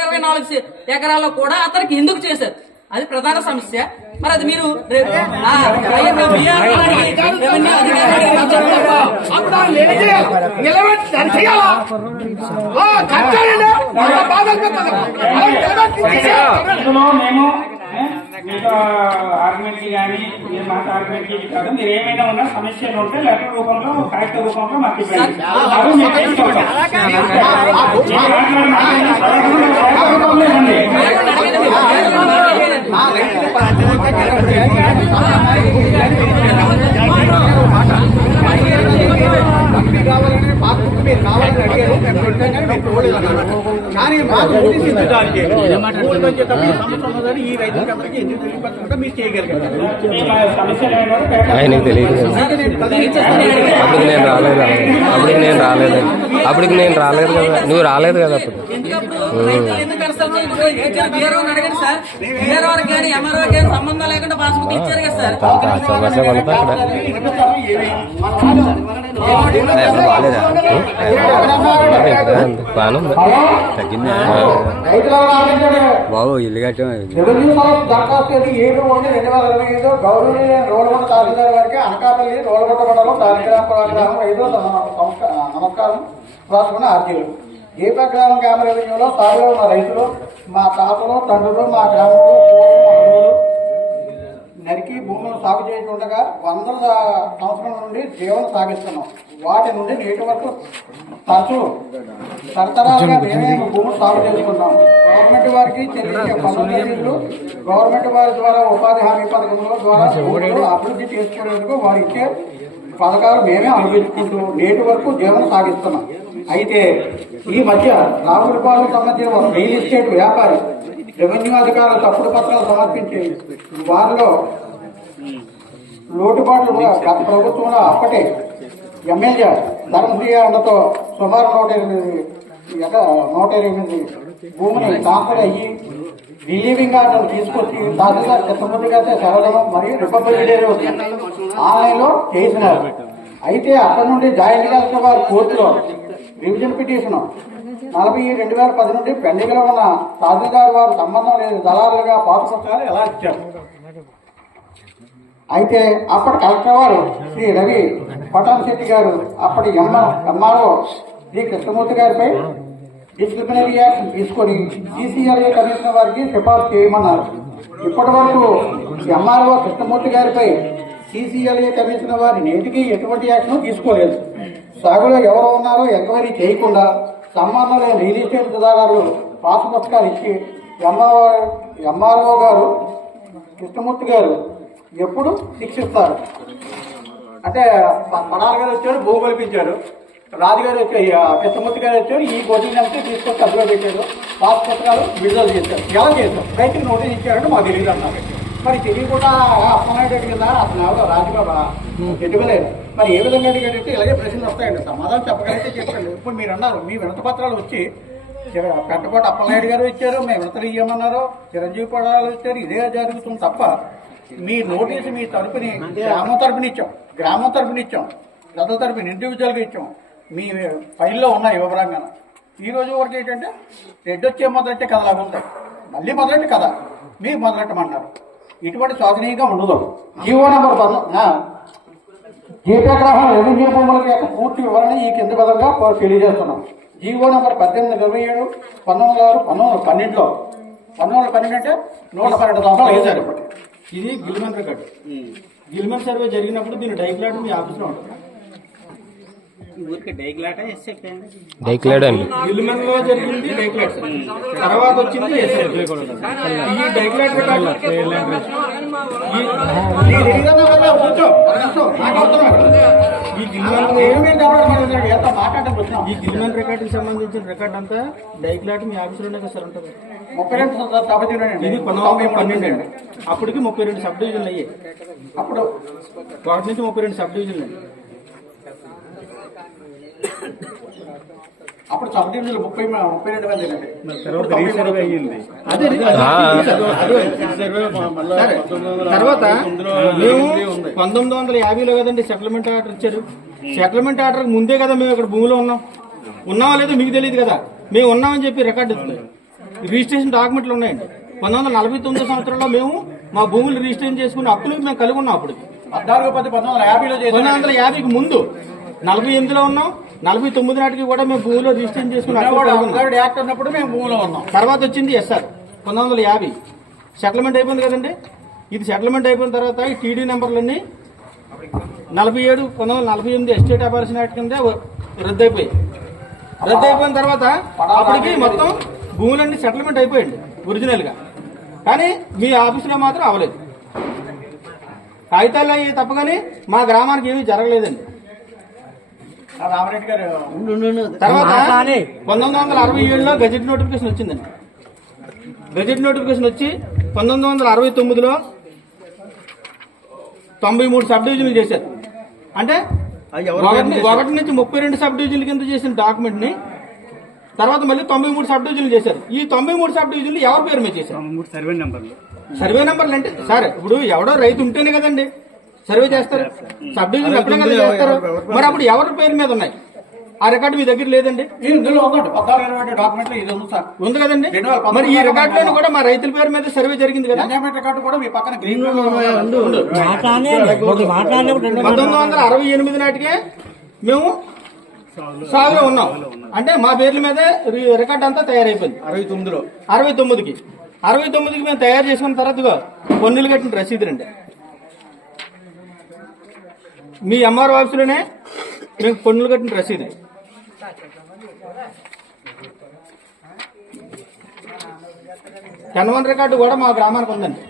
124 ఎకరాల్లో కూడా అతనికి ఎందుకు చేశారు? అది ప్రధాన సమస్య. మరి అది మీరు మీతో ఆర్గ్యుమెంట్ కానీ మీరు మాట ఆర్గ్యుమెంట్ కాదు, మీరు ఏమైనా ఉన్నా సమస్యలు ఉంటే లెటర్ రూపంలో కాగిత రూపంలో మాకు ఇవ్వండి. కానీ మాకు నోటీస్ ఇచ్చడానికి ఈ రైతులందరికీ ఎందుకు తెలియపరచకుండా మీరు చేయగలిగారు. ఆయనకి తెలియదు. అప్పటికి నేను రాలేదు కదా, నువ్వు రాలేదు కదా అప్పుడు. సంబంధం లేకుండా పాస్బుక్ ఇచ్చారు కదా సార్. సమస్య కొనతా అక్కడ బాగాలేదా? బాగానే తగ్గింది బాబు. ఇల్లు కట్టడం దరఖాస్తు 7/1/2025 గౌరవనీయ రోడ్డు తహసీల్దార్ గారికి అనకాపల్లి రోడ్డు మండలం గ్రామం 5వ నమస్కారం రాసుకున్న అర్జీలు. గీతా గ్రామం గ్రామ రెవెన్యూలో సాగులో ఉన్న రైతులు మా తాతలు తండ్రులు మా గ్రామంలో నరికి భూములను సాగు చేస్తుండగా వందల సంవత్సరాల నుండి జీవనం సాగిస్తున్నాం. వాటి నుండి నేటి వరకు తరతరాలుగా మేమే భూములు సాగు చేసుకున్నాం. గవర్నమెంట్ వారికి చెల్లించే పన్నులు గవర్నమెంట్ వారి ద్వారా ఉపాధి హామీ పథకంలో ద్వారా అభివృద్ధి చేసుకునేందుకు వారు ఇచ్చే పథకాలు మేమే అనుభవించుకుంటూ నేటి వరకు జీవనం సాగిస్తున్నాం. అయితే ఈ మధ్య రావులపాలకు సంబంధించిన ఒక రియల్ ఎస్టేట్ వ్యాపారి రెవెన్యూ అధికారులు తప్పుడు పత్రాలు సమర్పించి వారిలో లోటుపాట్లు గత ప్రభుత్వంలో అప్పటి ఎమ్మెల్యే ధర్మశ్రీ అండతో సుమారు 128 భూమిని ట్రాన్స్ఫర్ అయ్యి రిలీవింగ్ ఆర్డర్ తీసుకొచ్చి తహసీల్దార్ చిత్తమూర్తి గారి సెలవులను మరియు రిపబ్లిక్ డే రోజు ఆన్లైన్లో చేసినారు. అయితే అక్కడి నుండి జాయింట్ కలెక్టర్ వారి కోర్టులో రివిజన్ పిటిషన్ 40/2010 నుండి పెండింగ్ లో ఉన్న తహసీల్దార్ వారు సంబంధం లేదు దళారులుగా పాత పుస్తకాలు ఎలా ఇచ్చారు. అయితే అప్పటి కలెక్టర్ వారు శ్రీ రవి పటాన్ శెట్టి గారు అప్పటి ఎంఆర్ఓ శ్రీ కృష్ణమూర్తి గారిపై డిసిప్లినరీ యాక్షన్ తీసుకొని జీసీఎల్ఏ కమిషనర్ వారికి సిఫార్సు చేయమన్నారు. ఇప్పటి వరకు ఎంఆర్ఓ కృష్ణమూర్తి గారిపై సీసీఎల్ఏ కమిషనర్ వారి నేటికి ఎటువంటి యాక్షన్ తీసుకోలేదు. సాగులో ఎవరు ఉన్నారో ఎంక్వైరీ చేయకుండా సంబంధం లేని రియల్ ఎస్టేట్ దళారులు పాత పుస్తకాలు ఇచ్చి ఎంఆర్ఓ గారు కృష్ణమూర్తి గారు ఎప్పుడు శిక్షిస్తారు అంటే పడాల గారు వచ్చారు, భూమి కల్పించారు, రాజుగారు వచ్చారు, కృష్ణమూర్తి గారు వచ్చారు, ఈ కోచింగ్ అంతా తీసుకొని తప్పులో పెట్టారు, పాత పుస్తకాలు విడుదల చేశారు. ఎలా చేశారు? రైతుకి నోటీస్ ఇచ్చారంటే మాకు తెలియదు అన్నారు. మరి తెలియకుండా అప్పనాయుడు అడిగినారు, అతను ఎవరో రాజుబాబా ఎదుగలేదు. మరి ఏ విధంగా అడిగాడంటే ఇలాగే ప్రశ్నలు వస్తాయండి, సమాధానం చెప్పగలిగితే చెప్పండి. ఇప్పుడు మీరు అన్నారు మీ వినతి పత్రాలు వచ్చి పెద్దపాటి అప్పలనాయుడు గారు ఇచ్చారు, మేము వినతలు ఇవ్వమన్నారు, చిరంజీవి పడాలు ఇచ్చారు, ఇదే జరుగుతుంది తప్ప మీ నోటీసు మీ తరపుని గ్రామం తరపుని ఇచ్చాం, ప్రజల తరపుని ఇండివిజువల్గా ఇచ్చాం. మీ ఫైల్లో ఉన్నాయి వివరంగా. ఈ రోజు వరకు ఏంటంటే రెడ్ వచ్చే మొదలెట్టే కథలాగా ఉంటాయి, మళ్ళీ మొదలెట్టి కథ మీకు మొదలెట్టమన్నారు. ఇటువంటి శోధనీయంగా ఉండదు. జీవో నెంబర్ 10 జీపేగ్రామం రెవెన్యూ భూముల యొక్క పూర్తి వివరణ ఈ కింద విధంగా తెలియజేస్తున్నాం. జీవో నెంబర్ 1827 1912 అంటే 112 సంవత్సరాలు వేశారు. ఇప్పటి ఇది గిల్మెన్ రికార్డు. గిల్మెన్ సర్వే జరిగినప్పుడు దీని డైక్లాట్ మీ ఆఫీస్లో ఉంటుంది. డైక్లాట్ అండి. గిల్మెన్ లో జరిగింది డైక్లాట్, తర్వాత వచ్చింది ఈ డైక్లాట్ రికార్డు. ఈ గిల్మెన్ రికార్డుకి సంబంధించిన రికార్డ్ అంతా డైక్లాట్ మీ ఆఫీసులోనే కదా సార్ ఉంటుంది. 32 ఇది 1912 అండి. అప్పటికి 32 సబ్ డివిజన్లు అయ్యాయి. అప్పుడు వాటి నుంచి 32 సబ్ డివిజన్లు అండి. అప్పుడు సబ్ డివిజన్లు 32 మంది అండి. తర్వాత మేము 1950లో కదండి సెటిల్మెంట్ ఆర్డర్ ఇచ్చారు. సెటిల్మెంట్ ఆర్డర్ ముందే కదా మేము ఇక్కడ భూమిలో ఉన్నామా లేదో మీకు తెలియదు కదా. మేము ఉన్నామని చెప్పి రికార్డు ఇస్తున్నాం. రిజిస్ట్రేషన్ డాక్యుమెంట్లు ఉన్నాయండి. 1949 సంవత్సరంలో మేము మా భూములు రిజిస్ట్రేషన్ చేసుకునే హక్కులు మేము కలిగి ఉన్నాం. అప్పుడు 1950కి ముందు 48లో ఉన్నాం. 49 నాటికి కూడా మేము భూమిలో రిజిస్ట్రేషన్ చేసుకునే హక్కులు కలిగి ఉన్నాం. యాక్ట్ ఉన్నప్పుడు మేము భూమిలో ఉన్నాం. తర్వాత వచ్చింది ఎస్ఆర్ 1950 సెటిల్మెంట్ అయిపోయింది కదండి. ఇది సెటిల్మెంట్ అయిపోయిన తర్వాత ఈ టీడీ నెంబర్లన్నీ 47 1948 ఎస్టేట్ అబార్షన్ యాక్ట్ కింద రద్దయిపోయాయి. రద్దయిపోయిన తర్వాత అప్పటికి మొత్తం భూములన్నీ సెటిల్మెంట్ అయిపోయింది ఒరిజినల్ గా. కానీ మీ ఆఫీసులో మాత్రం అవ్వలేదు. కాగితాలు అయ్యి తప్ప కానీ మా గ్రామానికి ఏమీ జరగలేదండి. రామరెడ్డి గారు తర్వాత 1967లో గజెట్ నోటిఫికేషన్ వచ్చిందండి. గజెట్ నోటిఫికేషన్ వచ్చి 1969లో 93 సబ్ డివిజన్లు చేశారు. అంటే ఒకటి నుంచి 32 సబ్ డివిజన్ల కింద చేసిన డాక్యుమెంట్ ని తర్వాత మళ్ళీ 93 సబ్ డివిజన్లు చేశారు. ఈ 93 సబ్ డివిజన్లు ఎవరి పేరు మీద చేశారు? సర్వే నెంబర్లు అంటే సార్ ఇప్పుడు ఎవడో రైతు ఉంటేనే కదండి సర్వే చేస్తారు. సబ్ డివిజన్ ఎప్పుడే కదా చేస్తారు. మరి అప్పుడు ఎవరి పేరు మీద ఉన్నాయి? ఆ రికార్డు మీ దగ్గర లేదండి. ఇందులో డాక్యుమెంట్ ఇది ఉంది సార్, ఉంది కదండి. మరి ఈ రికార్డులో కూడా మా రైతుల పేరు మీద సర్వే జరిగింది కదా. రికార్డు కూడా మీ పక్కన గ్రీన్ 1968 నాటికే మేము సాగులో ఉన్నాం. అంటే మా పేర్ల మీదే రికార్డు అంతా తయారైపోయింది 69కి మేము తయారు చేసుకున్న తర్వాత పన్నులు కట్టిన రసీదు రండి. మీ ఎంఆర్ఓ ఆఫీసులోనే మేము పన్నులు కట్టిన రసీదు. కన్వన్ రికార్డు కూడా మా గ్రామానికి ఉందండి.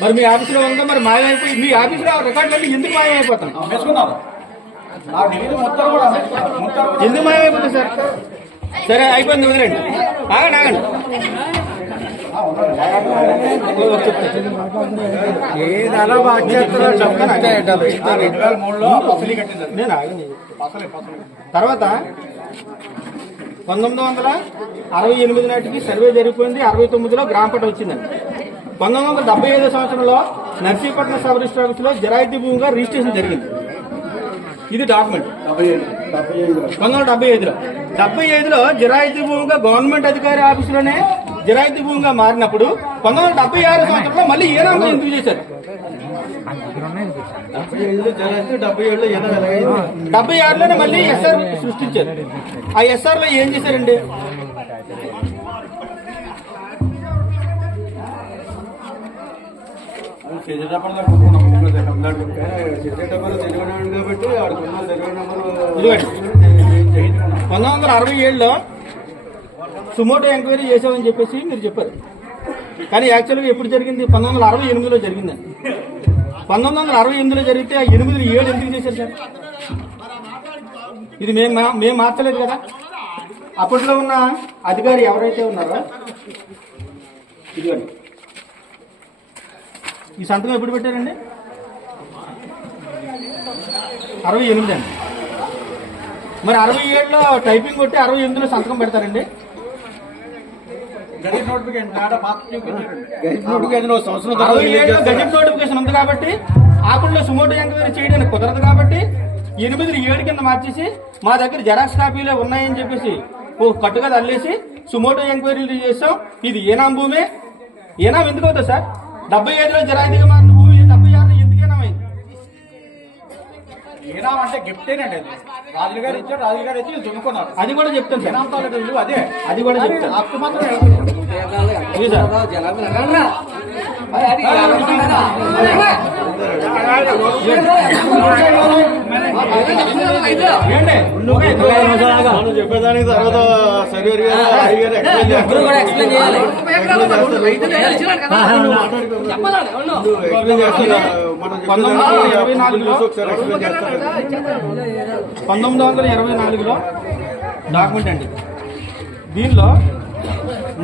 మరి మీ ఆఫీసులో ఉందా? మరి మాయమైపోయి మీ ఆఫీసులో రికార్డులన్నీ ఎందుకు మాయమైపోతాయి? ఎందుకు మాయమైపోతుంది సార్? సరే అయిపోయింది, వదిలేండి. ఆగండి తర్వాత 1968 నాటికి సర్వే జరిగిపోయింది. 69లో గ్రామపట వచ్చిందండి. 1975 సంవత్సరంలో నర్సీపట్నం సబ్ రిజిస్టర్ ఆఫీసులో జరాయితీ భూమిగా రిజిస్ట్రేషన్ జరిగింది. ఇది డాక్యుమెంట్ 1975లో జరాయితీ భూమిగా గవర్నమెంట్ అధికారి ఆఫీసులోనే జరాయితీ భూమిగా మారినప్పుడు 1976 సంవత్సరంలో మళ్ళీ ఏ నామం ఎందుకు చేశారు? 76లోనే మళ్ళీ ఎస్ఆర్ సృష్టించారు. ఆ ఎస్ఆర్ లో ఏం చేశారండి? ఇదిగోండి 1967లో సుమోటో ఎంక్వైరీ చేసామని చెప్పేసి మీరు చెప్పారు. కానీ యాక్చువల్గా ఎప్పుడు జరిగింది? 1968లో జరిగిందండి. 1968లో జరిగితే ఆ 8 ఎందుకు చేశారు సార్? ఇది మేము మార్చలేదు కదా. అప్పట్లో ఉన్న అధికారి ఎవరైతే ఉన్నారో ఇదిగోండి ఈ సంతకం ఎప్పుడు పెట్టారండి? 68 అండి. మరి 67లో టైపింగ్ కొట్టి 68లో సంతకం పెడతారండి. గజెట్ నోటిఫికేషన్ ఉంది కాబట్టి ఆకుల్లో సుమోటో ఎంక్వైరీ చేయడానికి కుదరదు కాబట్టి 8 కింద మార్చేసి మా దగ్గర జెరాక్స్ కాపీలే ఉన్నాయని చెప్పేసి కట్టుగా తల్లేసి సుమోటో ఎంక్వైరీలు చేసాం. ఇది ఏనాం భూమే. ఏనాం ఎందుకు అవుతుంది సార్? 75లో జరాయితీగా మారిన భూమి 76లో ఎందుకు ఏనామైంది? ఏనాం అంటే గిఫ్టేనండి. రాజులు గారు ఇచ్చారు, రాజులు గారు ఇచ్చి దున్నుకున్నారు. అది కూడా చెప్తాను సార్. అదే అది కూడా చెప్తాను. అప్పుడు మాత్రం చెప్పేదానికి తర్వాత సర్వేర్ గారు 1924లో డాక్యుమెంట్ అండి. దీనిలో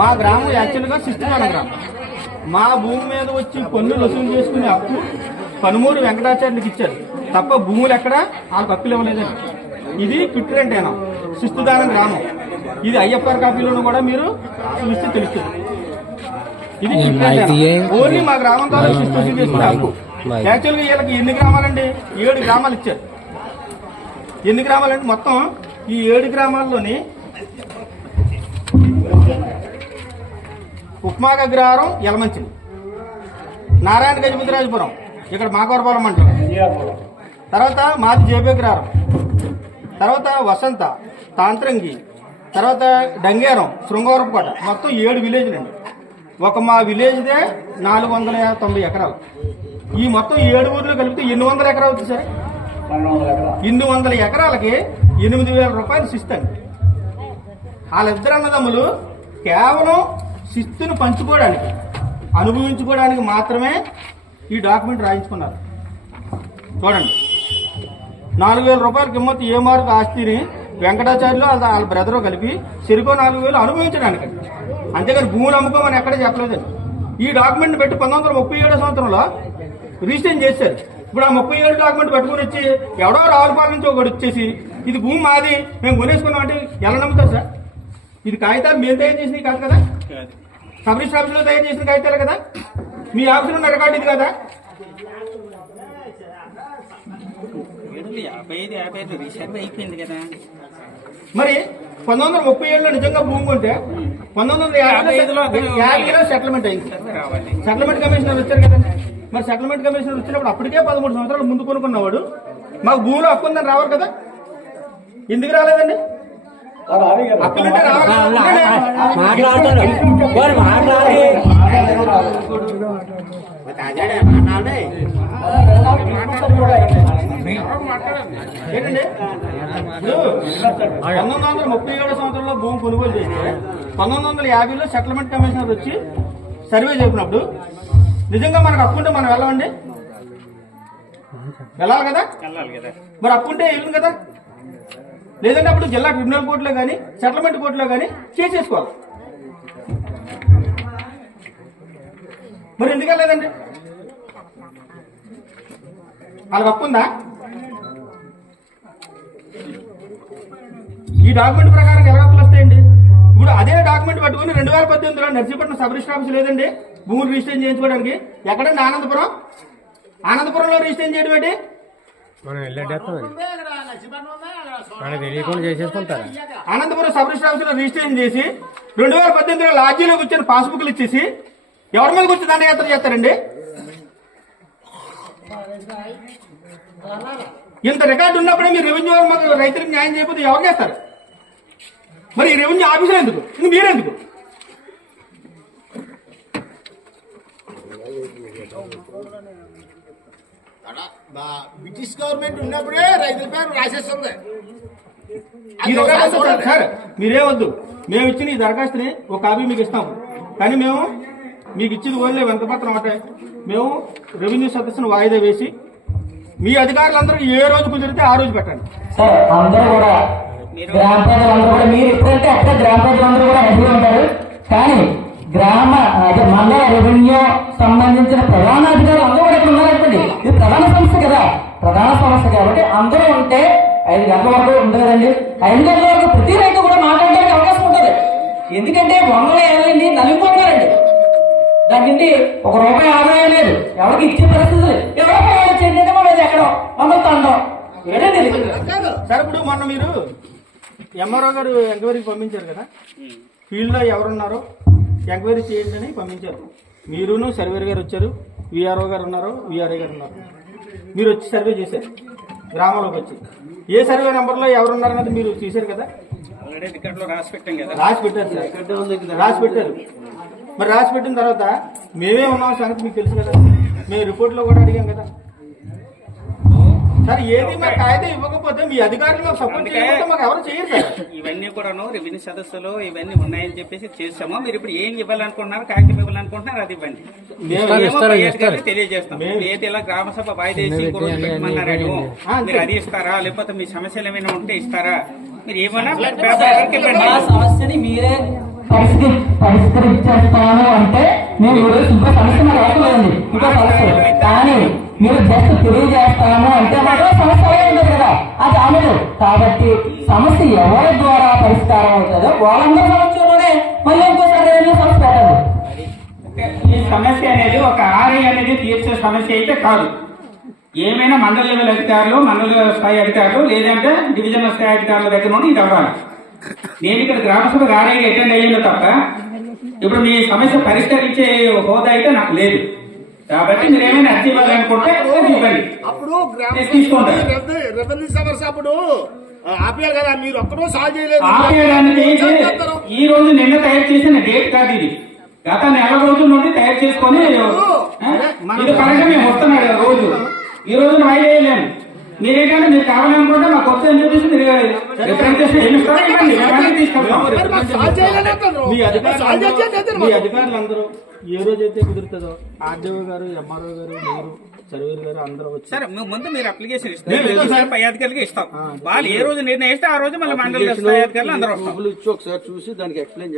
మా గ్రామం యాక్చువల్గా శిస్తుకాన గ్రామం. మా భూమి మీద వచ్చి పన్నులు వసూలు చేసుకునే హక్కు కనుమూరు వెంకటాచార్యులకు ఇచ్చారు తప్ప భూములు ఎక్కడ వాళ్ళకి హక్కులు ఇవ్వలేదండి. ఇది పిట్రెంటేనా శిస్తుదానం గ్రామం. ఇది ఐఎఫ్ఆర్ కాపీలోనూ కూడా మీరు చూస్తే తెలుస్తుంది. ఇది ఓన్లీ మా గ్రామం ద్వారా శిస్తు వసూలు చేసుకునే హక్కు. యాక్చువల్గా వీళ్ళకి ఎన్ని గ్రామాలండి? 7 గ్రామాలు ఇచ్చారు. ఎన్ని గ్రామాలంటే మొత్తం ఈ 7 గ్రామాల్లోని ఉస్మాగగ్రహారం యలమంచిలి, నారాయణ గజపతిరాజపురం ఇక్కడ మాకవరపాలెం మండలం, తర్వాత మాది జేబేగ్రహారం, తర్వాత వసంత, తాంత్రంగి, తర్వాత డంగేరం, శృంగవరపుకోట, మొత్తం 7 విలేజ్లండి. ఒక మా విలేజ్దే 490 ఎకరాలు. ఈ మొత్తం 7 ఊర్లు కలిపితే 800 ఎకరాలు అవుతుంది సార్. 800 ఎకరాలకి 8,000 రూపాయలు శిస్తండి. వాళ్ళిద్దరు అన్నదమ్ములు కేవలం శిస్తును పంచుకోవడానికి, అనుభవించుకోవడానికి మాత్రమే ఈ డాక్యుమెంట్ రాయించుకున్నారు. చూడండి, 4,000 రూపాయల కిమ్మత్తు ఏ మార్కు ఆస్తిని వెంకటాచార్యులు వాళ్ళ బ్రదరు కలిపి చెరుకో 4,000 అనుభవించడానికి. అంతేగాని భూములు అమ్ముకోమని ఎక్కడ చెప్పలేదండి. ఈ డాక్యుమెంట్ పెట్టి 1937 సంవత్సరంలో రిజిస్ట్రేషన్ చేశారు. ఇప్పుడు ఆ 37 డాక్యుమెంట్ పెట్టుకుని వచ్చి ఎవడో రావులపాలెం నుంచి ఒకటి వచ్చేసి ఇది భూమి మాది మేము కొనేసుకున్నాం అంటే ఎలా నమ్ముతారు సార్? ఇది కాగితాలు మేము తయారు చేసినవి కాదు కదా, సబ్ రిజిస్టర్ ఆఫీసులో తయారు చేసిన కాగితాలు కదా, మీ ఆఫీసులో ఉన్న రికార్డు ఇది కదా. 55 రీసర్వే అయిపోయింది కదా. మరి 1937లో నిజంగా భూమి కొంటే 1950లో సెటిల్మెంట్ అయింది. సెటిల్మెంట్ కమిషనర్ వచ్చారు కదండి. మరి సెటిల్మెంట్ కమిషనర్ వచ్చినప్పుడు అప్పటికే 13 సంవత్సరాలు ముందు కొనుక్కున్నవాడు మాకు భూమిలో హక్కు ఉందని రావాలి కదా, ఎందుకు రాలేదండి? హక్కులుంటే రావాలి. ఏంటండి, ఇప్పుడు 1937 సంవత్సరంలో భూమి కొనుగోలు చేస్తే 1950లో సెటిల్మెంట్ కమిషనర్ వచ్చి సర్వే చేసినప్పుడు నిజంగా మనకు హక్కుంటే మనం వెళ్ళమండి? వెళ్ళాలి కదా. మరి హక్కుంటే వెళ్ళను కదా. లేదంటే అప్పుడు జిల్లా ట్రిబ్యునల్ కోర్టులో కానీ సెటిల్మెంట్ కోర్టులో కానీ చేసేసుకోవాలి. మరి ఎందుకు వెళ్ళలేదండి? వాళ్ళకి హక్కు ఉందా? ఈ డాక్యుమెంట్ ప్రకారం ఎలా హక్కులు వస్తాయండి? ఇప్పుడు అదే డాక్యుమెంట్ పట్టుకుని 2018లో నర్సీపట్నం సబ్ రిజిస్టర్ ఆఫీస్ లేదండి భూములు రిజిస్ట్రేషన్ చేయించుకోవడానికి. ఎక్కడండి? ఆనందపురం. ఆనందపురంలో రిజిస్ట్రేషన్ చేయడం ఏంటి? అనంతపురం సబ్ రిజిస్టర్ ఆఫీసులో రిజిస్ట్రేషన్ చేసి 2018లో లాడ్జీలోకి వచ్చిన పాస్బుక్లు ఇచ్చేసి ఎవరి మీద వచ్చి దండయాత్ర చేస్తారండి? ఇంత రికార్డు ఉన్నప్పుడే మీరు రెవెన్యూ మాకు రైతులకు న్యాయం చేయకపోతే ఎవరు చేస్తారు? మరి ఈ రెవెన్యూ ఆఫీసులు ఎందుకు? ఇంక మీరెందుకు? బ్రిటిష్ గవర్నమెంట్ ఉన్నప్పుడే రైతుల పేరు రాసేస్తుంది. సార్ మీరేవద్దు, మేము ఇచ్చిన ఈ దరఖాస్తుని ఒక కాపీ మీకు ఇస్తాము. కానీ మేము మీకు ఇచ్చింది ఓన్లీ వెంకపత్రం అంటే మేము రెవెన్యూ సదస్సును వాయిదా వేసి మీ అధికారులందరూ ఏ రోజు కుదిరితే ఆ రోజు పెట్టండి. సార్ అందరూ కూడా గ్రామ ప్రజలందరూ కూడా మీరు ఎప్పుడంటే అక్కడ గ్రామ ప్రజలందరూ కూడా రెడీగా ఉంటారు. కానీ గ్రామ అదే మండల రెవెన్యూ సంబంధించిన ప్రధాన అధికారులు అందరూ కూడా ఇక్కడ ఉన్నారనుకోండి. ఇది ప్రధాన సమస్య కదా, ప్రధాన సమస్య కాబట్టి అందరూ ఉంటే 5 గంటల వరకు ఉంటుంది కదండి. 5 గంటల వరకు ప్రతి రైతు కూడా మాట్లాడడానికి అవకాశం ఉంటుంది. ఎందుకంటే 100 ఏళ్ళని నలిగిపోతున్నారండి. దానికి ఒక రూపాయి ఆదాయం లేదు, ఎవరికి ఇచ్చే పరిస్థితి లేదు. ఎవరో చెందిన లేదు, ఎక్కడో మమ్మల్ని తండం ఏంటండి. సార్ ఇప్పుడు మొన్న మీరు ఎంఆర్ఓ గారు ఎంక్వైరీకి పంపించారు కదా, ఫీల్డ్ లో ఎవరున్నారో ఎంక్వైరీ చేయండి అని పంపించారు. మీరును సర్వేర్ గారు వచ్చారు, విఆర్ఓ గారు ఉన్నారు, విఆర్ఐ గారు ఉన్నారు. మీరు వచ్చి సర్వే చేశారు గ్రామంలోకి వచ్చి. ఏ సర్వే నెంబర్లో ఎవరున్నారన్నది మీరు చూశారు కదా, రాసి పెట్టారు సార్, రాసి పెట్టారు. మరి రాసి పెట్టిన తర్వాత మేమే ఉన్నాం సంగతి మీకు తెలుసు కదా, మేము రిపోర్ట్లో కూడా అడిగాం కదా. సార్ ఏది మరి కాగితం ఇవ్వకపోతే మీ అధికారులు సపోర్ట్ చేయకపోతే మాకు ఎవరు చేయరు సార్. ఇవన్నీ కూడాను రెవెన్యూ సదస్సులో ఇవన్నీ ఉన్నాయని చెప్పేసి చేస్తాము. మీరు ఇప్పుడు ఏం ఇవ్వాలనుకుంటున్నారు, కాగితం ఇవ్వాలనుకుంటున్నారు, అది ఇవ్వండి. తెలియజేస్తాం. ఏది ఇలా గ్రామ సభ వాయిదేసి పెట్టమన్నారేమో మీరు అది ఇస్తారా, లేకపోతే మీ సమస్యలు ఏమైనా ఉంటే ఇస్తారా, మీరు ఏమైనా సమస్యని మీరే పరిష్కరించేస్తాను అంటే నేను ఇంకో సమస్య నాకు అవసరం లేదండి, ఇంకో సమస్య. కానీ మీరు జస్ట్ తెలియజేస్తాను అంటే మాత్రం సమస్య అలాగే ఉంటుంది కదా, అది అమలు. కాబట్టి సమస్య ఎవరి ద్వారా పరిష్కారం అవుతుందో వాళ్ళందరూ సమస్యలోనే మళ్ళీ ఇంకోసారి సమస్య పెట్టండి. ఈ సమస్య అనేది ఒక ఆర్ఐ అనేది తీర్చే సమస్య అయితే కాదు. ఏమైనా మండల లెవెల్ అధికారులు, మండల స్థాయి అధికారులు, లేదంటే డివిజనల్ స్థాయి అధికారుల దగ్గర నుండి ఇది అవ్వాలి. నేను ఇక్కడ గ్రామసభకు ఆర్ఐగా అటెండ్ అయ్యిందో తప్ప ఇప్పుడు మీ సమస్య పరిష్కరించే హోదా అయితే నాకు లేదు. కాబట్టి మీరు ఏమైనా అర్జీ ఇవ్వాలనుకుంటే ఇవ్వండి, అప్పుడు తీసుకోండి. రెవెన్యూ సమస్య అప్పుడు ఆపేయాలి కదా, మీరు ఒక్కడో సాల్వ్ చేయలేదు. ఆపేయడానికి ఈ రోజు నిన్న తయారు చేసిన డేట్ కాదు ఇది, గత నెల రోజుల నుండి తయారు చేసుకొని ఇది పరంగా మేము వస్తున్నాం కదా రోజు. ఈ రోజు వాయిదా వేయలేము. మీరేంటంటే మీరు కావాలనుకుంటే మాకు వచ్చి అని చెప్పేసి మీరు రిప్రజెంటేషన్ ఎన్నిస్తారో ఇవ్వండి, మేము తీసుకెళ్తాం. మీ అధికారులందరూ ఏ రోజైతే కుదురుతుందో ఆర్డీఓ గారు, ఎంఆర్ఓ గారు, మీరు సర్వేర్ గారు అందరూ వచ్చి సరే ముందు మీరు అప్లికేషన్ ఇస్తారు, పై అధికారులకి ఇస్తాం. వాళ్ళు ఏ రోజు నిర్ణయిస్తే ఆ రోజు మళ్ళీ మండల స్థాయి అధికారులు అందరూ వస్తాం. ఇచ్చి ఒకసారి చూసి దానికి ఎక్స్ప్లెయిన్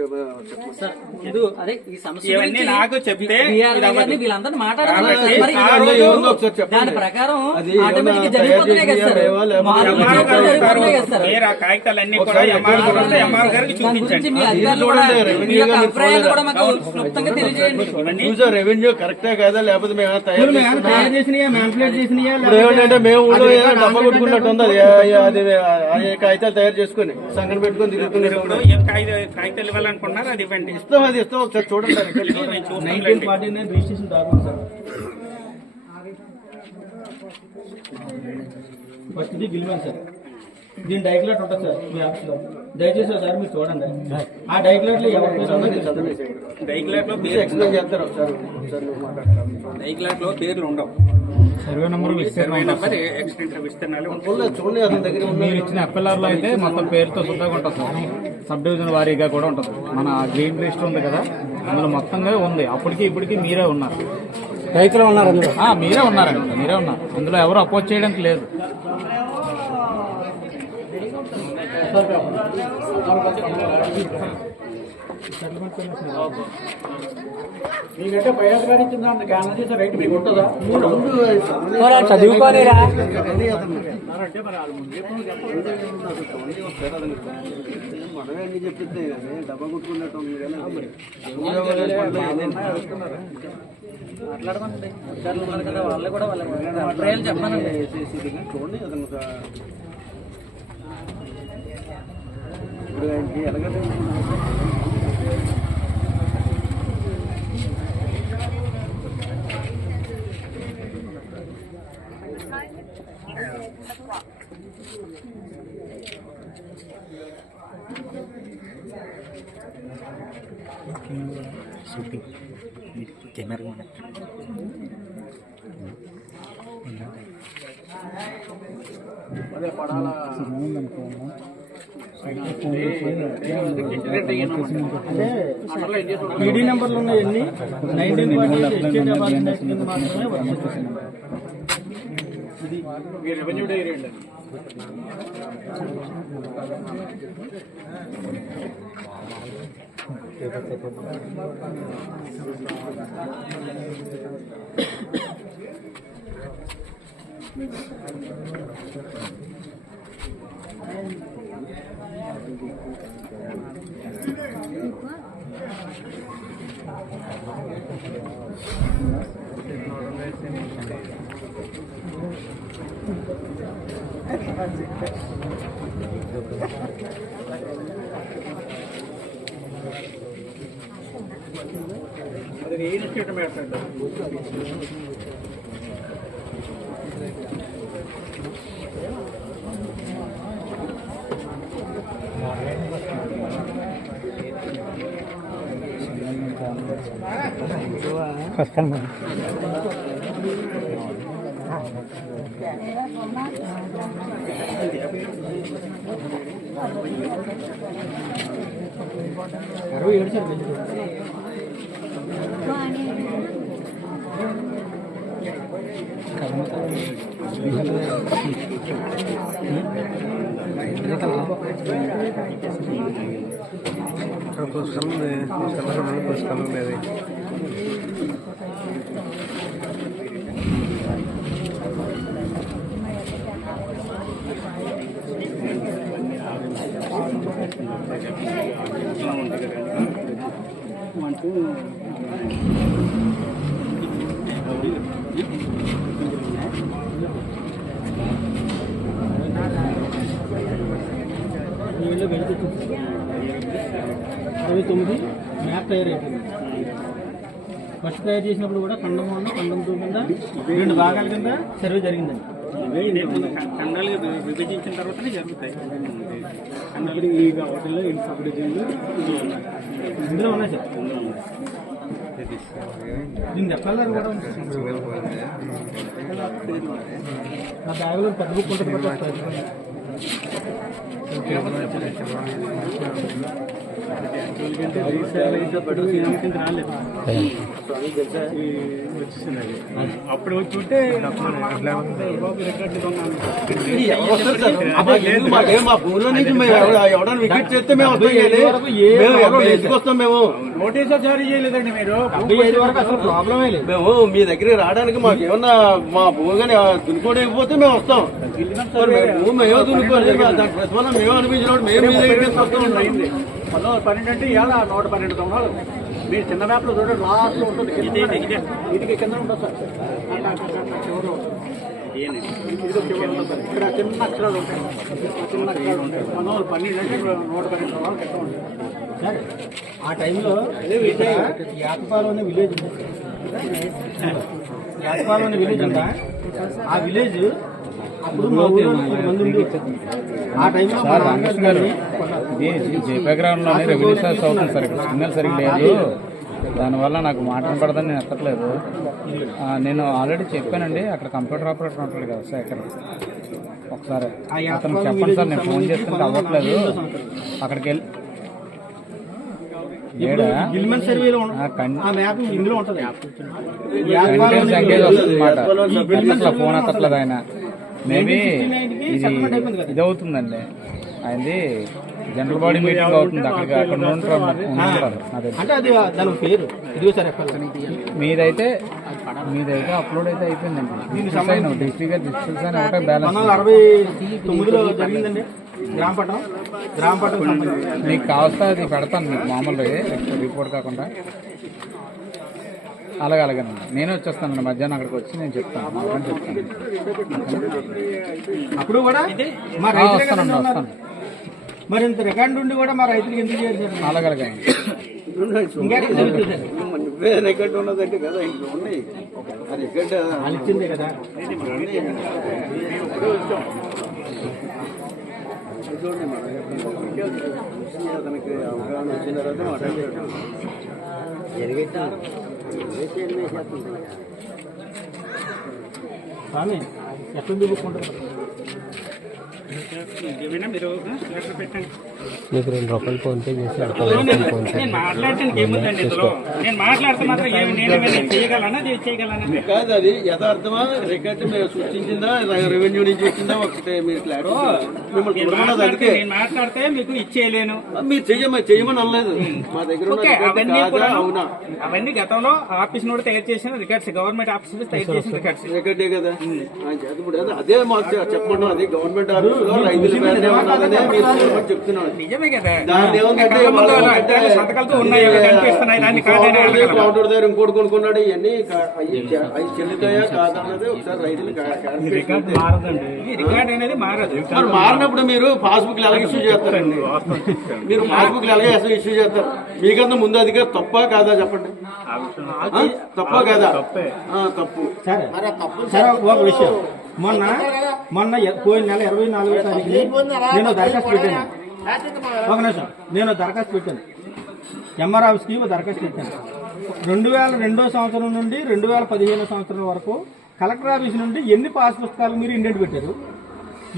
అదే ఈ సమస్య ఇవన్నీ నాకు చెప్తే వీళ్ళందరూ మాట్లాడాలి. దాని ప్రకారం ఆటోమేటిక్ జరిగిపోతున్నాయి కదా సార్. మీరు ఆ కాగితాలన్నీ కూడా ఎంఆర్ గారికి చూపించండి. మీ అధికారులు కూడా మీ యొక్క అభిప్రాయాలు కూడా మాకు క్లుప్తంగా తెలియజేయండి. రెవెన్యూ కరెక్టే కదా, లేకపోతే మేము తయారు చేసినాయా, మ్యాన్పులేట్ చేసినాయా, ఏంటంటే మేము ఊళ్ళో డబ్బా కొట్టుకున్నట్టు ఉంది. అది కాగితాలు తయారు చేసుకుని సంఘం పెట్టుకుని తిరుగుతున్నప్పుడు ఏం కాగితాలు ఇవ్వాలనుకున్నారు అది ఇవ్వండి. ఇస్తాం, అది ఇస్తాం. ఒకసారి చూడండి. 1949 రిజిస్ట్రేషన్ డాక్యుమెంట్ సార్. ఫస్ట్ ఇది గిల్వాన్ సార్. దీని డైక్లాట్ ఉంటుంది సార్ మీ ఆఫీస్ లో. దయచేసి ఒకసారి మీరు చూడండి. ఆ డైక్లాట్ లో ఎవరి డైక్లాట్ లో ఎక్స్ప్లెయిన్ చేస్తారు. ఒకసారి డైక్లాట్ లో పేర్లు ఉండవు, సర్వే నెంబర్ ఎక్స్టెంట్ విస్తరణలు చూడండి. అతని దగ్గర మీరు ఇచ్చిన ఎఫ్ఎల్ఆర్ లో అయితే మొత్తం పేరుతో శుద్ధంగా ఉంటుంది సార్. సబ్ డివిజన్ వారీగా కూడా ఉంటుంది. మన గ్రీన్ లిస్ట్ ఉంది కదా, అందులో మొత్తంగా ఉంది. అప్పటికి ఇప్పటికి మీరే ఉన్నారు, రైతులు ఉన్నారు. మీరే ఉన్నారండి, మీరే ఉన్నారు. అందులో ఎవరు అపోజ్ చేయడానికి లేదు. మీకంటే పై అధికారి ఇచ్చిన క్యాన్సల్ చేసే రైట్ మీకు ఉంటుందా? చదువుకోలేరా? మనమే అన్ని చెప్పిద్దే కానీ డబ్బా కొట్టుకున్నట్టు ఉంది కానీ మాట్లాడమండి. అధికారులు ఉన్నారు కదా, వాళ్ళు కూడా వాళ్ళ అభిప్రాయాలు చెప్పానండి. చూడండి. అతను ఇప్పుడు ఆయనకి ఎలాగంటే అదే పడాల ఈడీ నెంబర్లు ఉన్నాయన్నీ 1948 మాత్రమే వచ్చేస్తాయి. ఇది రెవెన్యూ డైరీ అండి. అది ఏ ఇన్స్టిట్యూట్ పెట్టండి. ఈ 27లో వెళ్తుంది 29 మ్యాప్ తయారైపోయింది. ఫస్ట్ తయారు చేసినప్పుడు కూడా ఖండం 1 ఖండం 2 కింద 2 భాగాల కింద సర్వే జరిగిందండి. ఖండాలుగా విభజించిన తర్వాతనే జరుగుతాయి. ఖండాలు ఈ వాటిల్లో ఈ సబ్ డివిజన్లు ఇందులో ఉన్నాయి సార్. దీన్ని చెప్పాలని కూడా నా బ్యాగ్లో పెద్ద బుక్ ఉంటుంది అప్పుడు వచ్చుంటే మా భూమిలో నుంచి మేము ఎవడన్నా వికెట్ చేస్తే మేము వస్తాం. మేము నోటీస్ జారీ చేయలేదండి మీరు. 75 వరకు అసలు ప్రాబ్లమే లేదు. మేము మీ దగ్గరికి రావడానికి మాకు ఏమన్నా మా భూమి కానీ దున్నుకోలేకపోతే మేము వస్తాం. భూమి ఏమో దున్నుకోలేదు, దాని ప్రతిఫలం మేము అనిపించినప్పుడు మేము మీ దగ్గరికి వస్తాం. 12 అంటే ఇవాళ 112 తొమ్మిది. మీరు చిన్న మ్యాప్లో చూడండి, లాస్ట్ లో ఉంటుంది. వీటికి కింద ఉంటుంది సార్. ఇక్కడ చిన్న అక్షరాలు ఉంటాయి. చిన్న అక్షరాలు ఉంటాయి. 12 అంటే 112 తొమ్మిది కింద ఉంటుంది. సరే, ఆ టైంలో యాతపాలెం అనే విలేజ్ ఉంది. యాతపాలెం అనే విలేజ్ ఉందా? ఆ విలేజ్ అప్పుడు మా ఊళ్ళో మంది ఉండి ఆ టైంలో జయప్రగ్రామంలోనే రెవెన్యూ సార్స్ అవుతుంది సార్. ఇక్కడ సిగ్నల్ సరిగ్గా లేదు, దానివల్ల నాకు మాట పడదని నేను ఎత్తట్లేదు. నేను ఆల్రెడీ చెప్పానండి, అక్కడ కంప్యూటర్ ఆపరేటర్ ఉంటాడు కదా సార్, ఇక్కడ ఒకసారి అతను చెప్పండి సార్, నేను ఫోన్ చేస్తుంటే అవ్వట్లేదు. అక్కడికి వెళ్ళి గిల్మెన్ సర్వేలో ఆ మ్యాప్ ఇందులో ఉంటుంది. ఎంగేజ్ వస్తుంది అన్నమాట. ఫోన్ ఎత్తట్లేదు ఆయన. మేబీ ఇది అవుతుందండి, ఆయనది జనరల్ బాడీ మీటింగ్ అవుతుంది. అక్కడికి అక్కడ ఉంటారు. అంటే అది దాని పేరు ఇదిగో సార్. మీదైతే అప్లోడ్ అయితే అయిపోయిందండి. డిస్ట్రిక్ట్ డిస్ట్రిక్ట్స్ అని ఒకటే బ్యాలెన్స్ 1969లో జరిగిందండి. గ్రామపట్నం మీకు కావస్తా అది పెడతాను మీకు మామూలుగా రిపోర్ట్ కాకుండా. అలాగేనండి, నేనే వచ్చేస్తానండి మధ్యాహ్నం అక్కడికి వచ్చి నేను చెప్తాను. అప్పుడు కూడా వస్తాను. మరి ఇంత రికార్డు ఉండి కూడా మా రైతులకు ఎందుకు చేశారు? అలాగే రికార్డు ఉన్నదంటే కదా ఇంట్లో ఉన్నాయి. రికార్డు వాళ్ళు ఇచ్చిందే కదా. అతనికి అవగాహన వచ్చిన తర్వాత మాట్లాడారు. స్వామి ఎట్లా దిగుకుంటారు? మీకు 2 రూపాయలు ఫోన్ పే చేసి కాదు, అది యథార్థమా రికార్డు మేము సృష్టించిందా రెవెన్యూ నుంచి వచ్చిందా ఒకటే మీరు మిమ్మల్ని చూడమన్నది. అందుకే మాట్లాడితే మీకు ఇచ్చేయలేను. మీరు చెయ్యమని అనలేదు. మా దగ్గర అవునా అవన్నీ గతంలో ఆఫీస్ నుండి తయారు చేసిన రికార్డ్స్, గవర్నమెంట్ ఆఫీస్ తయారు చేసిన రికార్డ్స్. రికార్డే కదా. ఇప్పుడు అదే మాకు చెప్పండి, అది గవర్నమెంట్ ఆఫీస్ లో రైతుల చెప్తున్నాను. నిజమే కదా. దాన్ని సంతకాలతో ఉన్నాయి, కనిపిస్తున్నాయి. దాన్ని కౌంటర్ దగ్గర ఇంకోటి కొనుక్కున్నాడు. ఇవన్నీ అవి చెల్లుతాయా కాదన్నది ఒకసారి రైతులు రికార్డ్ అనేది మారదు. మరి మారినప్పుడు మీరు పాస్బుక్ ఎలాగ ఇష్యూ చేస్తారండి? మీరు పాస్బుక్ ఎలాగే ఇష్యూ చేస్తారు? మీకన్నా ముందు అధికారి తప్ప కాదా చెప్పండి? తప్ప కాదా? తప్పు. సరే, ఒక విషయం, మొన్న పోయిన నెల 24వ తారీఖుని నేను దరఖాస్తు పెట్టాను. ఒక నిమిషం, నేను దరఖాస్తు పెట్టాను. ఎంఆర్ ఆఫీస్కి దరఖాస్తు పెట్టాను. 2002 సంవత్సరం నుండి 2015 సంవత్సరం వరకు కలెక్టర్ ఆఫీస్ నుండి ఎన్ని పాస్ పుస్తకాలు మీరు ఇండెంట్ పెట్టారు,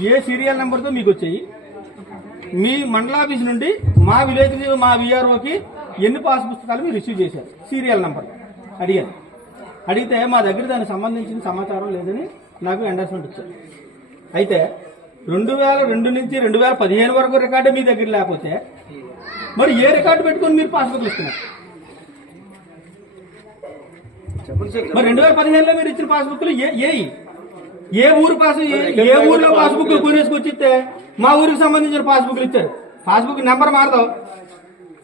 ఏ సీరియల్ నెంబర్తో మీకు వచ్చాయి, మీ మండల ఆఫీస్ నుండి మా విలేజ్ మా విఆర్ఓకి ఎన్ని పాస్ పుస్తకాలు మీరు రిసీవ్ చేశారు సీరియల్ నెంబర్ అడిగాను. అడిగితే మా దగ్గర దానికి సంబంధించిన సమాచారం లేదని నాకు ఎండర్స్మెంట్ ఇచ్చారు. అయితే 2002 నుంచి 2015 వరకు రికార్డు మీ దగ్గర లేకపోతే మరి ఏ రికార్డు పెట్టుకొని మీరు పాస్బుక్లు ఇస్తున్నారు? మరి 2015లో మీరు ఇచ్చిన పాస్బుక్లు ఏ ఊరిలో పాస్బుక్లు కొనేసుకొచ్చిస్తే మా ఊరికి సంబంధించిన పాస్బుక్లు ఇచ్చారు. పాస్బుక్ నెంబర్ మారదాం,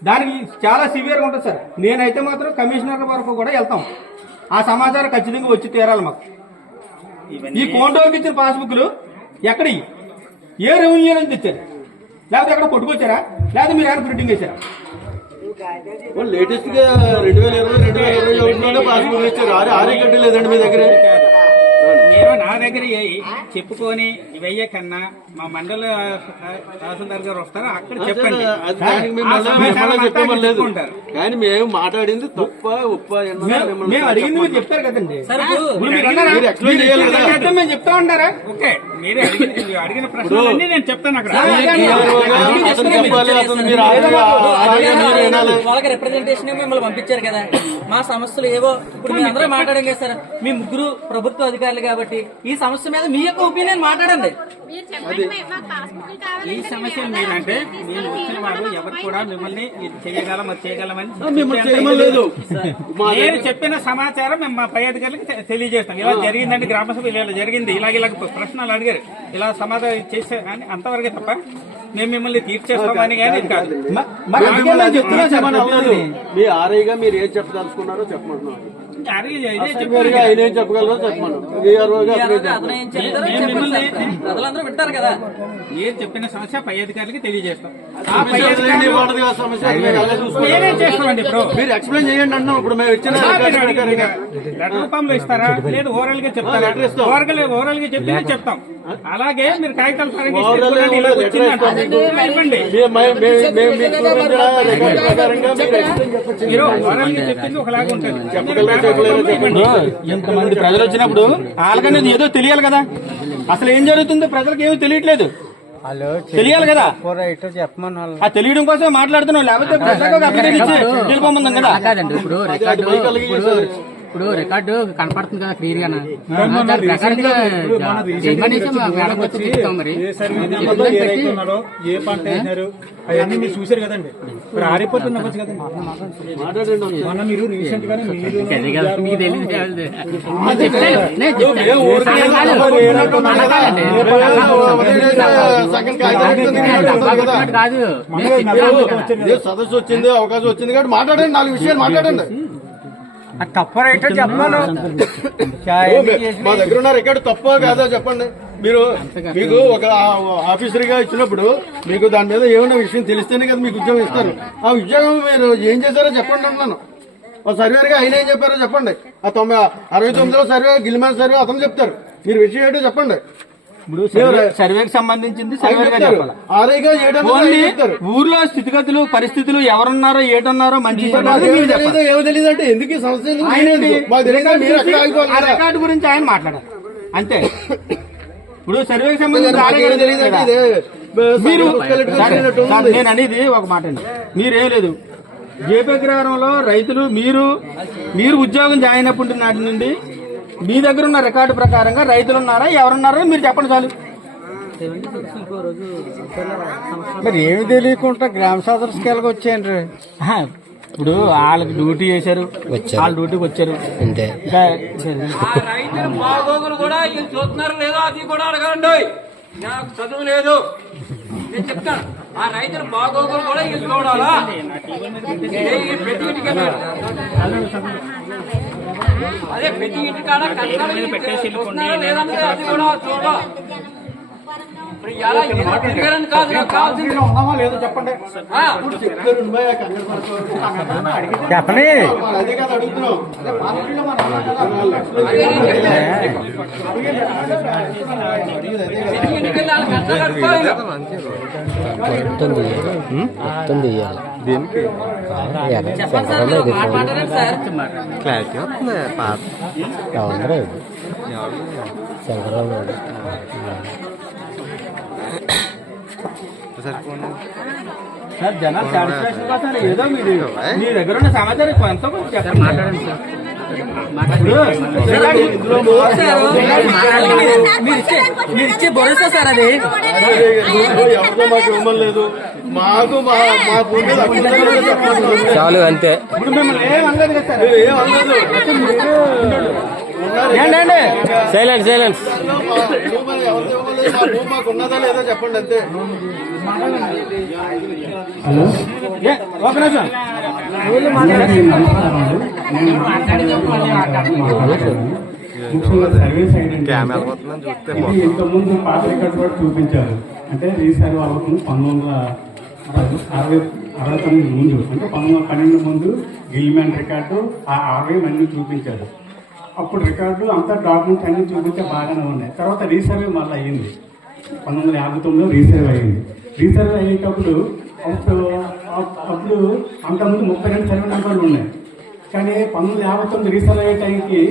దానికి చాలా సివియర్గా ఉంటుంది సార్. నేనైతే మాత్రం కమిషనర్ వరకు కూడా వెళ్తాం. ఆ సమాచారం ఖచ్చితంగా వచ్చి తీరాలి మాకు. ఈ కోంటోకి ఇచ్చిన పాస్బుక్లు ఎక్కడి, ఏ రెవెన్యూ నుంచి తెచ్చారు? లేకపోతే ఎక్కడ కొట్టుకొచ్చారా, లేకపోతే మీరు ఎక్కడ ప్రింటింగ్ చేశారా? లేటెస్ట్ గా 2020 పాస్బుక్ ఇచ్చారు. ఆరే గంట లేదండి మీ దగ్గర. మీరు నా దగ్గర చెప్పుకొని వెయ్య కన్నా మా మండల తహసీల్దార్ గారు వస్తారు, అక్కడ చెప్పండి. దానికి మిమ్మల్ని చెప్పమని లేదు, కానీ మేము మాట్లాడింది తప్ప ఉప్ప మేము అడిగింది మీరు చెప్తారు కదండి. మీరు ఎక్స్ప్లెయిన్ చేయాలి కదా. మేము చెప్తా ఉంటారా? ఓకే, మీరే అడిగిన ప్రశ్నలన్నీ నేను చెప్తాను అక్కడ. అతను చెప్పాలి, అతను మీరు వినాలి. వాళ్ళకి రిప్రజెంటేషన్ మిమ్మల్ని పంపించారు కదా, మా సమస్యలు ఏవో ఇప్పుడు మీరు అందరూ మాట్లాడడం కదా సార్. మీ ముగ్గురు ప్రభుత్వ అధికారులు కాబట్టి ఈ సమస్య మీద మీ యొక్క ఒపీనియన్ మాట్లాడండి. ఈ సమస్య మీరంటే మీరు వచ్చిన వారు ఎవరు కూడా మిమ్మల్ని ఇది చేయగలమని లేదు. నేను చెప్పిన సమాచారం మేము మా పై అధికారులకు తెలియజేస్తాం. ఇలా జరిగిందండి, గ్రామ సభ ఇలా జరిగింది, ఇలాగ ప్రశ్నలు అడిగారు, ఇలా సమాధానం చేసే అని అంతవరకే తప్ప మేము మిమ్మల్ని తీర్చేస్తామని కానీ ఇది కాదు. మీ ఆర్ఐగా మీరు ఏం చెప్పదలుచుకున్నారో చెప్పమంటున్నారు. ఆయన ఏం చెప్పగలరో చెప్పమన్నారు. అతను ఏం చెప్తారో చెప్పండి సార్. ప్రజలందరూ వింటారు కదా. మీరు చెప్పిన సమస్య పై అధికారులకి తెలియజేస్తాం. నేనేం చేస్తామండి ఇప్పుడు మీరు ఎక్స్ప్లెయిన్ చేయండి అన్నాం. ఇప్పుడు మేము ఇచ్చిన లెటర్ రూపంలో ఇస్తారా, లేదు ఓరల్ గా చెప్తారా? ఓరల్ గా చెప్తే చెప్తాం. అలాగే మీరు కాగితాలు పరంగా ఇవ్వండి. మీరు ఓరల్ గా చెప్పింది ఒకలాగా ఉంటుంది. ఎంతమంది ప్రజలు వచ్చినప్పుడు వాళ్ళకనేది ఏదో తెలియాలి కదా. అసలు ఏం జరుగుతుందో ప్రజలకు ఏమీ తెలియట్లేదు, తెలియాలి కదా. ఆ తెలియడం కోసం మాట్లాడుతున్నాం, లేకపోతే ప్రజలకు అప్డేట్ ఇచ్చి వెళ్ళిపోమందాం కదా. ఇప్పుడు రికార్డు కనపడుతుంది కదా క్లియర్ గా. ఏ పంట వేసినారు అవన్నీ మీరు చూసారు కదండి. ఇప్పుడు ఆరిపోతుంది కదండి. మొన్న మీరు రీసెంట్ గానే సదస్సు వచ్చింది, అవకాశం వచ్చింది కాబట్టి మాట్లాడండి, 4 విషయాలు మాట్లాడండి. మా దగ్గర ఉన్న రికార్డు తప్ప కాదా చెప్పండి. మీరు మీకు ఒక ఆఫీసర్ గా ఇచ్చినప్పుడు మీకు దాని మీద ఏమైనా విషయం తెలిస్తేనే కదా మీకు ఉద్యోగం ఇస్తారు. ఆ ఉద్యోగం మీరు ఏం చేశారో చెప్పండి అంటున్నాను. సర్వేర్ గా ఆయన ఏం చెప్పారో చెప్పండి. ఆ 69లో సర్వే గిల్మాన్ సర్వే అతను చెప్తారు. మీరు విషయం ఏంటో చెప్పండి. ఇప్పుడు సర్వేకి సంబంధించింది ఆర్ఐగా ఊర్లో స్థితిగతులు పరిస్థితులు ఎవరున్నారో ఏటున్నారో మంచి ఏమో తెలియదు అంటే ఎందుకు ఈ సమస్య రికార్డు గురించి ఆయన మాట్లాడారు అంతే. ఇప్పుడు సర్వేకి సంబంధించి మీరు నేను అనేది ఒక మాట అండి. మీరేం లేదు, జేపీ అగ్రహారంలో రైతులు మీరు ఉద్యోగం జాయిన్ అయినప్పటి నాటి నుండి మీ దగ్గర ఉన్న రికార్డు ప్రకారంగా రైతులు ఉన్నారా ఎవరున్నారో మీరు చెప్పండి చాలు. మరి ఏమి తెలియకుండా గ్రామ సదస్సుకి వచ్చాయండి. ఇప్పుడు వాళ్ళకి డ్యూటీ చేశారు, వాళ్ళ డ్యూటీకి వచ్చారు అంతే. రైతులు బాగోగులు కూడా వీళ్ళు చూస్తున్నారు లేదో అది కూడా అడగండి. నాకు చదువు లేదు, నేను చెప్తాను. ఆ రైతులు బాగోగులు కూడా వీళ్ళు చూడాలా? ప్రతి ఇంటికి అదే ప్రతి ఇంటికాడ లేదంటే అది కూడా చూడాలి. లేదో చెప్పండి. చెప్పండి. అదే కదా అడుగుతున్నాం. క్లారిటీ వస్తుంది. ఎవరు చంద్రబాబు సార్ జనాలు సాటిస్ఫాక్షన్ కోసం ఏదో మీ దగ్గర ఉన్న సమాచారం కొంత చెప్పండి, మాట్లాడండి సార్. మీరు ఇచ్చే భరోసా సార్ అది. ఎవరితో మాకు ఇవ్వమని లేదు, మాకు మా చాలు అంతే. ఇప్పుడు మిమ్మల్ని ఏమనలేదు కదా సార్, ఏంటండి సైలెన్స్ సైలెన్స్. మాకు ఉన్నదా లేదా చెప్పండి అంతే. ఒక నిమిషం. ఇంతకుముందు పాత రికార్డు కూడా చూపించారు. అంటే రీసర్వ్ అవుతుంది 1969 ముందు, అంటే 1912 ముందు గిల్మ్యాన్ రికార్డు ఆ 60 మంది చూపించారు. అప్పుడు రికార్డు అంతా డాక్యుమెంట్స్ అన్ని చూపించే బాగానే ఉన్నాయి. తర్వాత రీసర్వే మళ్ళీ అయ్యింది, 1959లో రీసర్వే అయ్యింది. రీసర్వే అయ్యేటప్పుడు అప్పుడు అంతకుముందు 32 సర్వే నెంబర్లు ఉన్నాయి. కానీ 1959 రీసర్వే అయ్యే టైంకి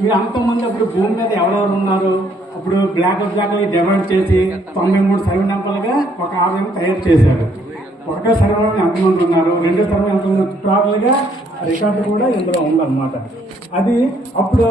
మీరు అంతకుముందు అప్పుడు భూమి మీద ఎవరెవరు ఉన్నారు, అప్పుడు బ్లాక్ డివైడ్ చేసి 93 సర్వే నెంబర్లుగా ఒక 50 తయారు చేశారు. ఒకటో సర్వే ఎంతమంది ఉన్నారు, రెండో సర్వే ఎంతమంది, టోటల్గా రికార్డు కూడా ఇందులో ఉందన్నమాట. అది అప్పుడు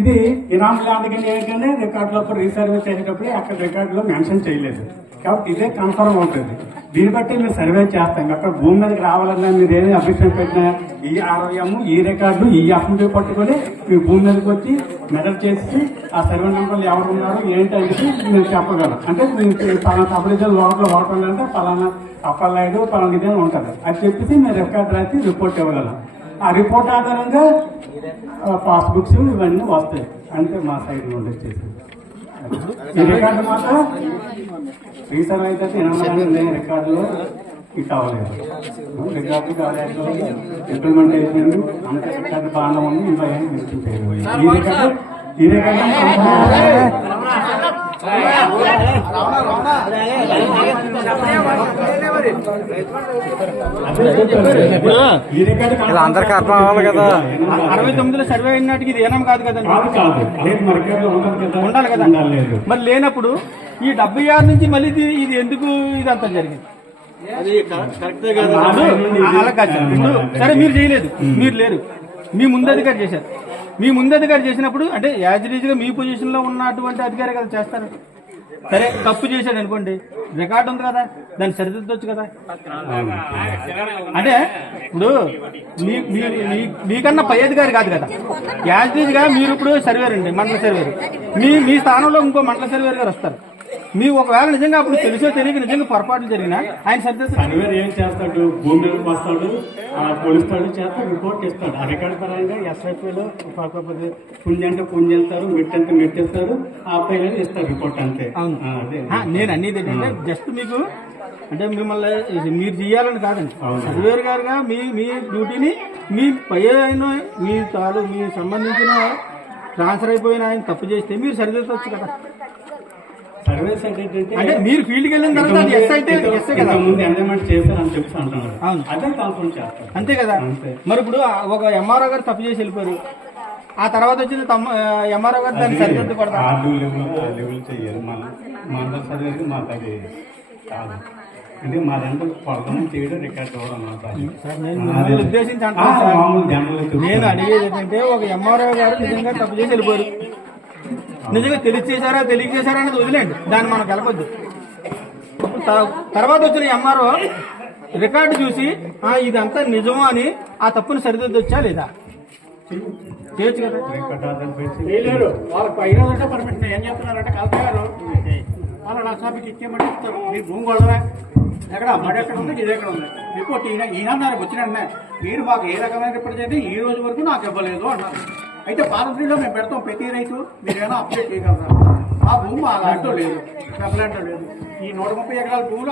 ఇది ఇరాన్ ల్యాండ్ కింద ఏంటంటే రికార్డులో రీసర్వే చేసేటప్పుడు అక్కడ రికార్డులో మెన్షన్ చేయలేదు. కాబట్టి ఇదే కన్ఫర్మ్ అవుతుంది. దీన్ని బట్టి మీరు సర్వే చేస్తాం. అక్కడ భూమి మీదకి రావాలన్నా మీరు ఏమి అభిప్రాయం పెట్టినా ఈ ROM ఈ రికార్డు ఈ అఫ్ని పట్టుకొని మీరు భూమి మీదకి వచ్చి మెజర్ చేసి ఆ సర్వే నెంబర్లు ఎవరు ఉన్నారు ఏంటి అనేది మీరు చెప్పగలరు. అంటే మీకు పలానా సబ్ డివిజన్ లోపల వాటర్ అంటే పలానా అప్పలైడు పలానా ఇదే ఉంటుంది. అది చెప్పేసి మీరు రికార్డు రాసి రిపోర్ట్ ఇవ్వగలరు. ఆ రిపోర్ట్ ఆధారంగా పాస్బుక్స్ ఇవన్నీ వస్తాయి. అంటే మా సైడ్ నుండి వచ్చేసి ఈ రికార్డు మాత్రం రీసర్వ్ అయితే 8 రికార్డులో ఫిట్ అవ్వలేదు. రికార్డు కాలేదు, ఇంప్లిమెంటేషన్ అంత రికార్డు బాగానే ఉంది. ఇంకా ఏం వినిపించలేదు. ఈ రికార్డు అందరికి అర్థం అవ్వాలి కదా. 69లో సర్వే అయినట్టుగా ఇది ఏనాం కాదు కదండి, ఉండాలి కదా. మరి లేనప్పుడు ఈ 76 నుంచి మళ్ళీ ఇది ఎందుకు ఇదంతా జరిగింది? అది కరెక్టే కదా. అలా కాదు. సరే మీరు చేయలేదు, మీరు లేరు, మీ ముందు అధికారి చేశారు. మీ ముందు అధికారి చేసినప్పుడు అంటే యాజ్ గా మీ పొజిషన్ లో ఉన్నటువంటి అధికారి కదా చేస్తారు. సరే తప్పు చేశాడు అనుకోండి, రికార్డు ఉంది కదా, దాన్ని సరిదిద్దొచ్చు కదా. అంటే ఇప్పుడు మీకన్నా పై అధికారి కాదు కదా, యాజ్ గా మీరు ఇప్పుడు సర్వేర్ అండి, మండల సర్వేర్. మీ స్థానంలో ఇంకో మండల సర్వేర్ గారు వస్తారు. మీ ఒకవేళ నిజంగా అప్పుడు తెలిసో తెలియక నిజంగా పొరపాట్లు జరిగినా ఆయన సరిదిద్దారు. సర్వేర్ ఏం చేస్తాడు, భూమి మీదకి వస్తాడు, కొలుస్తాడు, చేస్తాడు, రిపోర్ట్ ఇస్తాడు. ఆ రికార్డు పరంగా SIPలో కాకపోతే పుంజి అంటే పుంజి వెళ్తారు, మెట్టి అంటే మెట్టేస్తారు, ఆ అబ్బాయి ఇస్తారు రిపోర్ట్ అంతే. అవును, నేను అనేది ఏంటంటే జస్ట్ మీకు అంటే మిమ్మల్ని మీరు చేయాలని కాదండి, సర్వేర్ గారుగా మీ డ్యూటీని మీ పై అయిన మీ సంబంధించిన ట్రాన్స్ఫర్ అయిపోయిన ఆయన తప్పు చేస్తే మీరు సరిదిద్దొచ్చు కదా. సర్వీస్ అంటే మీరు ఫీల్డ్కి వెళ్ళిన తర్వాత ఎస్ అయితే ఎస్ కదా, ముందు ఎంజాయ్మెంట్ చేస్తారని చెప్పి అంటున్నారు. అదే కన్ఫర్మ్ చేస్తారు అంతే కదా. మరి ఇప్పుడు ఒక MRO గారు తప్పు చేసి వెళ్ళిపోయారు, ఆ తర్వాత వచ్చిన MRO గారు దాన్ని సరిదిద్దు పడతారు. లెవెల్ చేయాలి. మన చదివేది మాకు అది కాదు. అంటే మా దాంట్లో పొలం చేయడం రికార్డ్ అవ్వడం ఉద్దేశించి నేను అడిగేది ఏంటంటే ఒక MRO గారు నిజంగా తప్పు చేసి వెళ్ళిపోయారు, నిజంగా తెలియచేశారా తెలియచేశారా అనేది వదిలేండి, దాన్ని మనం కలపొద్దు. తర్వాత వచ్చిన MRO రికార్డు చూసి ఇదంతా నిజమో అని ఆ తప్పుని సరిదిద్దొచ్చా లేదా? చేయొచ్చు కదా. వాళ్ళకి పైన పర్మిషన్ ఏం చెప్తున్నారంటే కలెక్టర్ గారు వాళ్ళ నష్టానికి ఇచ్చేయమంటే ఇస్తారు. మీ భూమి కొడవరా ఎక్కడ మడి ఎక్కడ ఉంది, ఇది ఎక్కడ ఉంది, రిపోర్ట్ ఈయనన్నారు వచ్చిన మీరు మాకు ఏ రకమైన రిపోర్ట్ చేయండి ఈ రోజు వరకు నాకు ఇవ్వలేదు అన్నారు. అయితే పాలసీలో మేము పెడతాం ప్రతి రైతు, మీరేమైనా అప్డేట్ చేయగలరా? ఆ భూమి అలాంటో లేదు, చెప్పలాంటో లేదు. ఈ 130 ఎకరాల భూములు